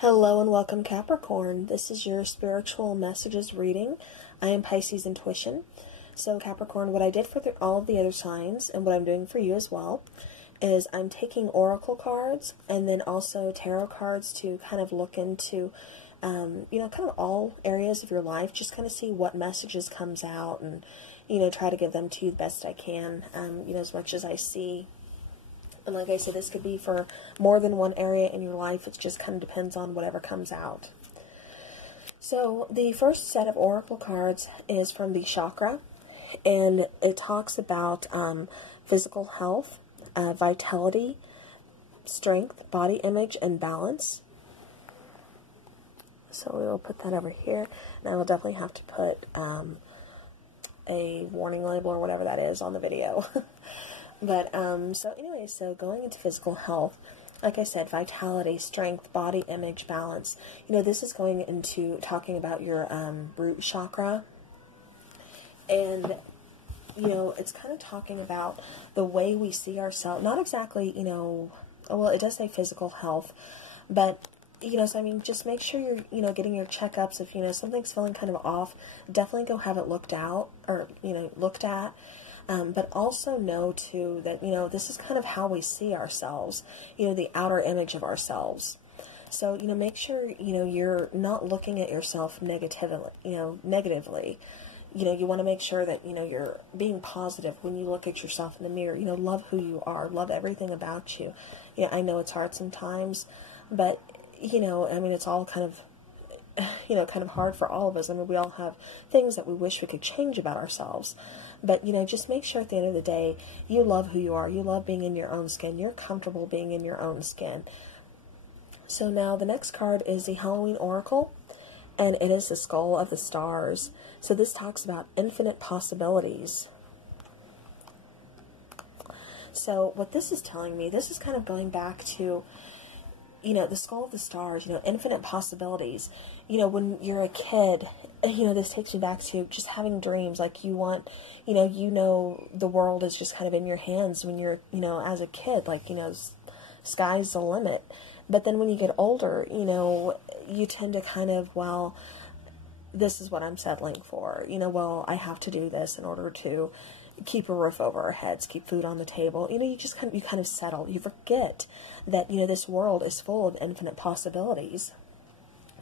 Hello and welcome, Capricorn. This is your spiritual messages reading. I am Pisces Intuition. So Capricorn, what I did for all of the other signs and what I'm doing for you as well is I'm taking oracle cards and then also tarot cards to kind of look into, kind of all areas of your life, just kind of see what messages comes out and, try to give them to you the best I can, as much as I see. And like I said, this could be for more than one area in your life. It just kind of depends on whatever comes out. So the first set of oracle cards is from the chakra, and it talks about physical health, vitality, strength, body image, and balance. So we will put that over here, and I will definitely have to put a warning label or whatever that is on the video. But, so going into physical health, like I said, vitality, strength, body image, balance. This is going into talking about your root chakra. And, it's kind of talking about the way we see ourselves. Not exactly, well, it does say physical health. But, just make sure you're, getting your checkups. If, something's feeling kind of off, definitely go have it looked out or, looked at. But also know, too, that, this is kind of how we see ourselves, the outer image of ourselves. So, make sure, you're not looking at yourself negatively, negatively. You want to make sure that, you're being positive when you look at yourself in the mirror. Love who you are, love everything about you. I know it's hard sometimes, but, it's all kind of, kind of hard for all of us. We all have things that we wish we could change about ourselves. But, just make sure at the end of the day, you love who you are. You love being in your own skin. You're comfortable being in your own skin. So now the next card is the Halloween Oracle, and it is the Skull of the Stars. So this talks about infinite possibilities. So what this is telling me, this is kind of going back to, the Skull of the Stars, infinite possibilities. When you're a kid, this takes me back to just having dreams. Like you want, the world is just kind of in your hands when you're, as a kid, like, sky's the limit. But then when you get older, you tend to kind of, well, this is what I'm settling for. Well, I have to do this in order to keep a roof over our heads, keep food on the table. You just kind of settle. You forget that, this world is full of infinite possibilities.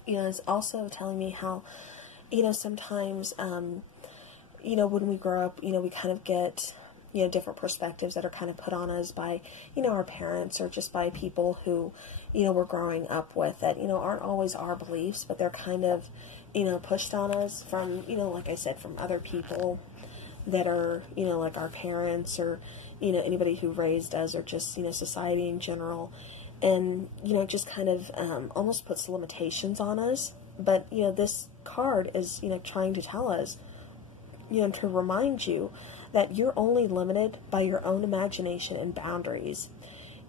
It's also telling me how, sometimes, when we grow up, we kind of get, different perspectives that are kind of put on us by, our parents or just by people who, we're growing up with that, aren't always our beliefs, but they're kind of, pushed on us from, like I said, from other people that are, like our parents or, anybody who raised us or just, society in general. And, just kind of almost puts limitations on us. But, this card is, trying to tell us, to remind you that you're only limited by your own imagination and boundaries.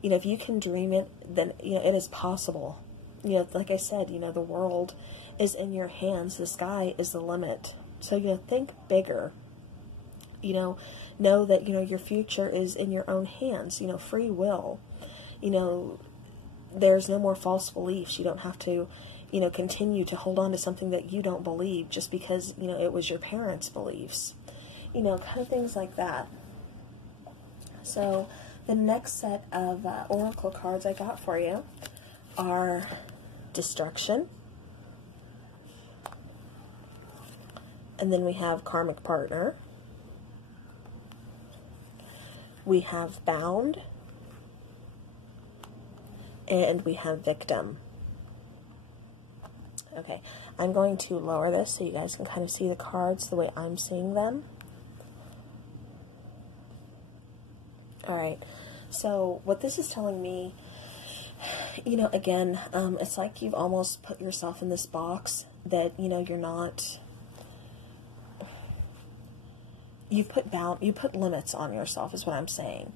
If you can dream it, then, it is possible. Like I said, the world is in your hands. The sky is the limit. So, think bigger. Know that, your future is in your own hands, free will. There's no more false beliefs. You don't have to, continue to hold on to something that you don't believe just because, it was your parents' beliefs. Kind of things like that. So the next set of oracle cards I got for you are Destruction. And then we have Karmic Partner. We have Bound, and we have Victim. Okay, I'm going to lower this so you guys can kind of see the cards the way I'm seeing them. Alright, so what this is telling me, again, it's like you've almost put yourself in this box that, you're not... You put limits on yourself is what I'm saying,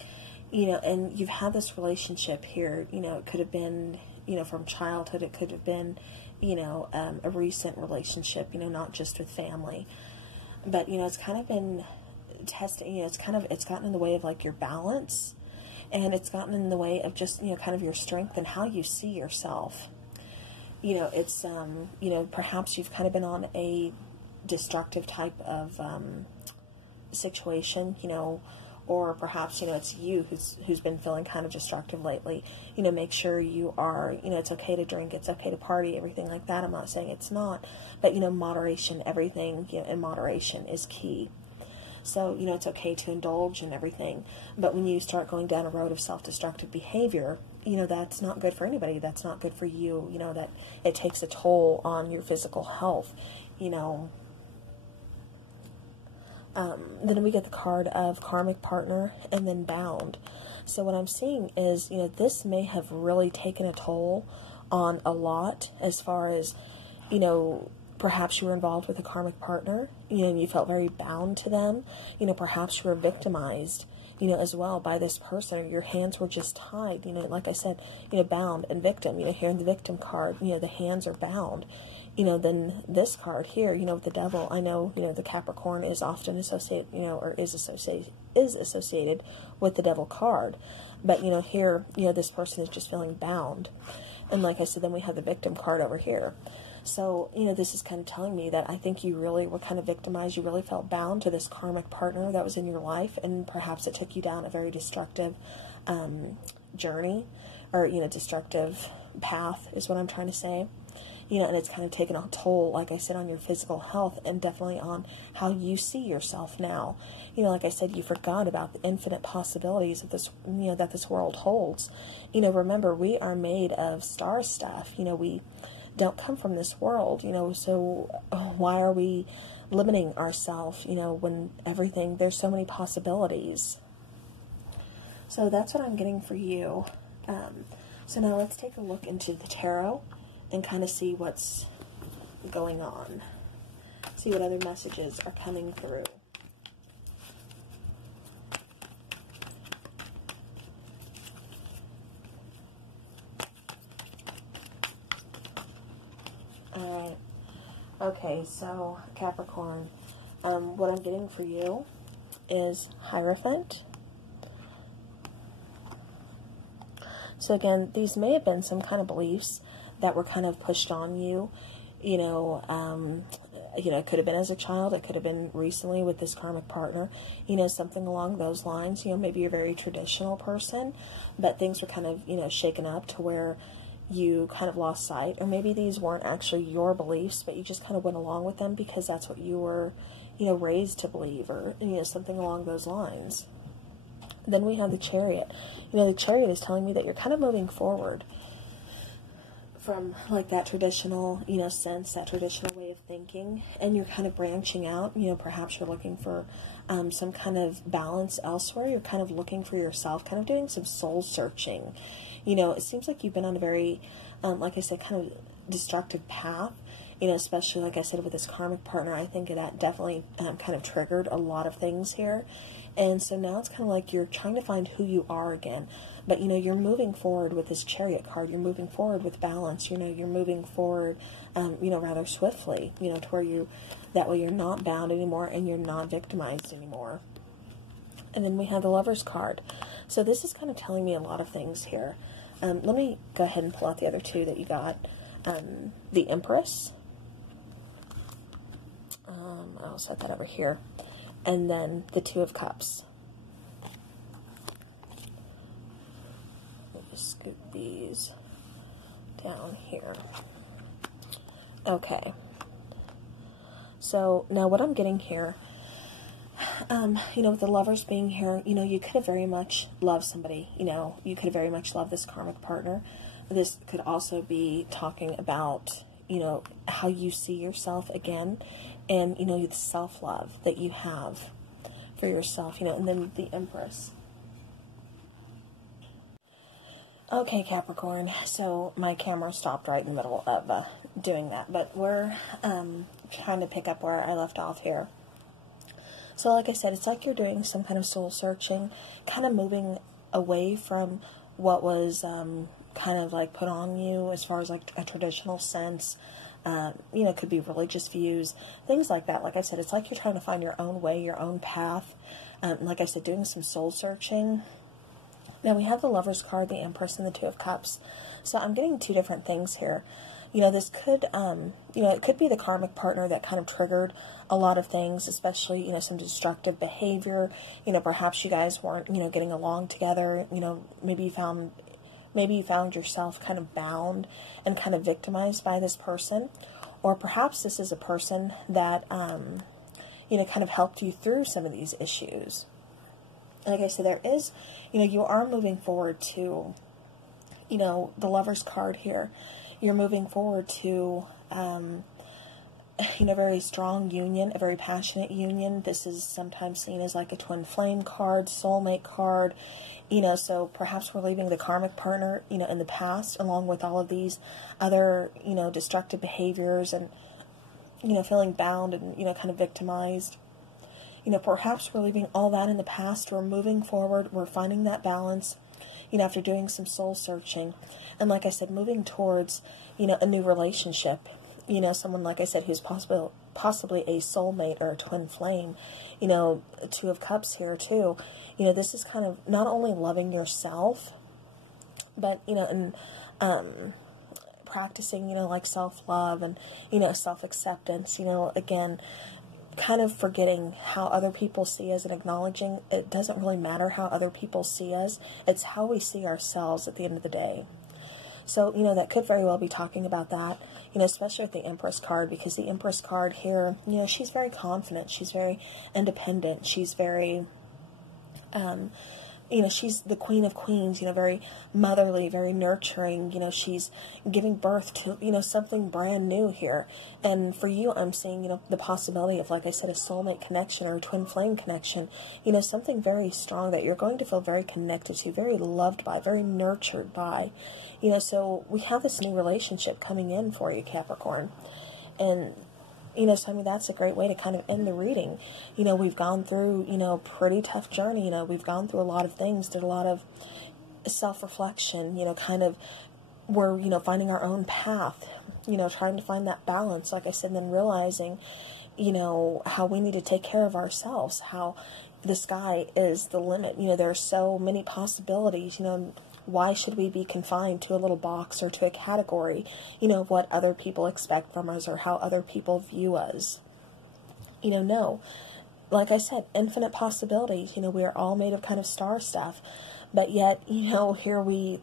and you've had this relationship here, it could have been, from childhood, it could have been, a recent relationship, not just with family, but, it's kind of been testing, it's gotten in the way of like your balance, and it's gotten in the way of just, kind of your strength and how you see yourself. you know, it's, you know, perhaps you've kind of been on a destructive type of situation, you know, or perhaps, you know, it's you who's been feeling kind of destructive lately. You know, make sure you are, you know, it's okay to drink, it's okay to party, everything like that. I'm not saying it's not, but, you know, moderation, everything, you know, in moderation is key. So, you know, it's okay to indulge in everything, but when you start going down a road of self-destructive behavior, you know, that's not good for anybody. That's not good for you. You know, that it takes a toll on your physical health, you know. Then we get the card of karmic partner and then bound. So what I'm seeing is, you know, this may have really taken a toll on a lot as far as, you know, perhaps you were involved with a karmic partner, you know, and you felt very bound to them. You know, perhaps you were victimized, you know, as well by this person, or your hands were just tied, you know, like I said, you know, bound and victim, you know, here in the victim card, you know, the hands are bound. You know, then this card here, you know, with the devil, I know, you know, the Capricorn is often associated, you know, or is associated with the devil card. But, you know, here, you know, this person is just feeling bound. And like I said, then we have the victim card over here. So, you know, this is kind of telling me that I think you really were kind of victimized. You really felt bound to this karmic partner that was in your life. And perhaps it took you down a very destructive journey, or, you know, destructive path is what I'm trying to say. You know, and it's kind of taken a toll, like I said, on your physical health and definitely on how you see yourself now. You know, like I said, you forgot about the infinite possibilities of this, you know, that this world holds. You know, remember, we are made of star stuff. You know, we don't come from this world, you know, so why are we limiting ourselves, you know, when everything, there's so many possibilities. So that's what I'm getting for you. So now let's take a look into the tarot and kind of see what's going on. See what other messages are coming through. Alright. Okay, so Capricorn, what I'm getting for you is Hierophant. So again, these may have been some kind of beliefs that were kind of pushed on you, you know, it could have been as a child, it could have been recently with this karmic partner, you know, something along those lines. You know, maybe you're a very traditional person, but things were kind of, you know, shaken up to where you kind of lost sight, or maybe these weren't actually your beliefs, but you just kind of went along with them because that's what you were, you know, raised to believe, or, you know, something along those lines. Then we have the Chariot. You know, the Chariot is telling me that you're kind of moving forward from like that traditional, you know, sense, that traditional way of thinking, and you're kind of branching out. You know, perhaps you're looking for some kind of balance elsewhere. You're kind of looking for yourself, kind of doing some soul searching. You know, it seems like you've been on a very, like I said, kind of destructive path. You know, especially like I said with this karmic partner, I think that definitely kind of triggered a lot of things here. And so now it's kind of like you're trying to find who you are again. But, you know, you're moving forward with this Chariot card. You're moving forward with balance. You know, you're moving forward, you know, rather swiftly, you know, to where that way you're not bound anymore and you're not victimized anymore. And then we have the Lover's card. So this is kind of telling me a lot of things here. Let me go ahead and pull out the other two that you got. The Empress. I'll set that over here. And then the Two of Cups. Let me scoop these down here. Okay. So now what I'm getting here, you know, with the Lovers being here, you know, you could have very much loved somebody. You know, you could have very much loved this karmic partner. This could also be talking about, you know, how you see yourself again, and, you know, the self-love that you have for yourself, you know, and then the Empress. Okay, Capricorn, so my camera stopped right in the middle of doing that, but we're trying to pick up where I left off here. So like I said, it's like you're doing some kind of soul searching, kind of moving away from what was kind of like put on you as far as like a traditional sense. You know, it could be religious views, things like that. Like I said, it's like you're trying to find your own way, your own path. Like I said, doing some soul searching. Now we have the Lover's card, the Empress, and the Two of Cups. So I'm getting two different things here. You know, this could, you know, it could be the karmic partner that kind of triggered a lot of things, especially, you know, some destructive behavior. You know, perhaps you guys weren't, you know, getting along together. You know, maybe you found yourself kind of bound and kind of victimized by this person. Or perhaps this is a person that, you know, kind of helped you through some of these issues. And like I said, there is, you know, you are moving forward to, you know, the Lover's card here. You're moving forward to, you know, very strong union, a very passionate union. This is sometimes seen as like a twin flame card, soulmate card, you know, so perhaps we're leaving the karmic partner, you know, in the past, along with all of these other, you know, destructive behaviors and, you know, feeling bound and, you know, kind of victimized. You know, perhaps we're leaving all that in the past. We're moving forward. We're finding that balance, you know, after doing some soul searching. And like I said, moving towards, you know, a new relationship. You know, someone, like I said, who's possibly a soulmate or a twin flame. You know, Two of Cups here too. You know, this is kind of not only loving yourself, but, you know, and practicing, you know, like self-love and, you know, self-acceptance. You know, again, kind of forgetting how other people see us and acknowledging it doesn't really matter how other people see us. It's how we see ourselves at the end of the day. So, you know, that could very well be talking about that, you know, especially with the Empress card, because the Empress card here, you know, she's very confident. She's very independent. She's very, you know, she's the Queen of Queens, you know, very motherly, very nurturing. You know, she's giving birth to, you know, something brand new here. And for you, I'm seeing, you know, the possibility of, like I said, a soulmate connection or a twin flame connection. You know, something very strong that you're going to feel very connected to, very loved by, very nurtured by. You know, so we have this new relationship coming in for you, Capricorn. And, you know, so I mean, that's a great way to kind of end the reading. You know, we've gone through, you know, a pretty tough journey. You know, we've gone through a lot of things. There's a lot of self-reflection, you know, kind of we're, you know, finding our own path, you know, trying to find that balance, like I said, and then realizing, you know, how we need to take care of ourselves, how the sky is the limit. You know, there are so many possibilities, you know. Why should we be confined to a little box or to a category, you know, of what other people expect from us or how other people view us? You know, no. Like I said, infinite possibilities. You know, we are all made of kind of star stuff. But yet, you know, here we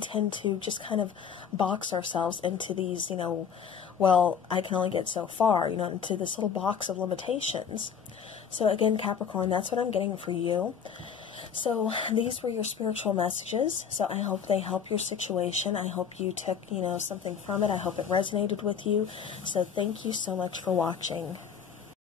tend to just kind of box ourselves into these, you know, well, I can only get so far, you know, into this little box of limitations. So again, Capricorn, that's what I'm getting for you. So these were your spiritual messages. So I hope they help your situation. I hope you took, you know, something from it. I hope it resonated with you. So thank you so much for watching.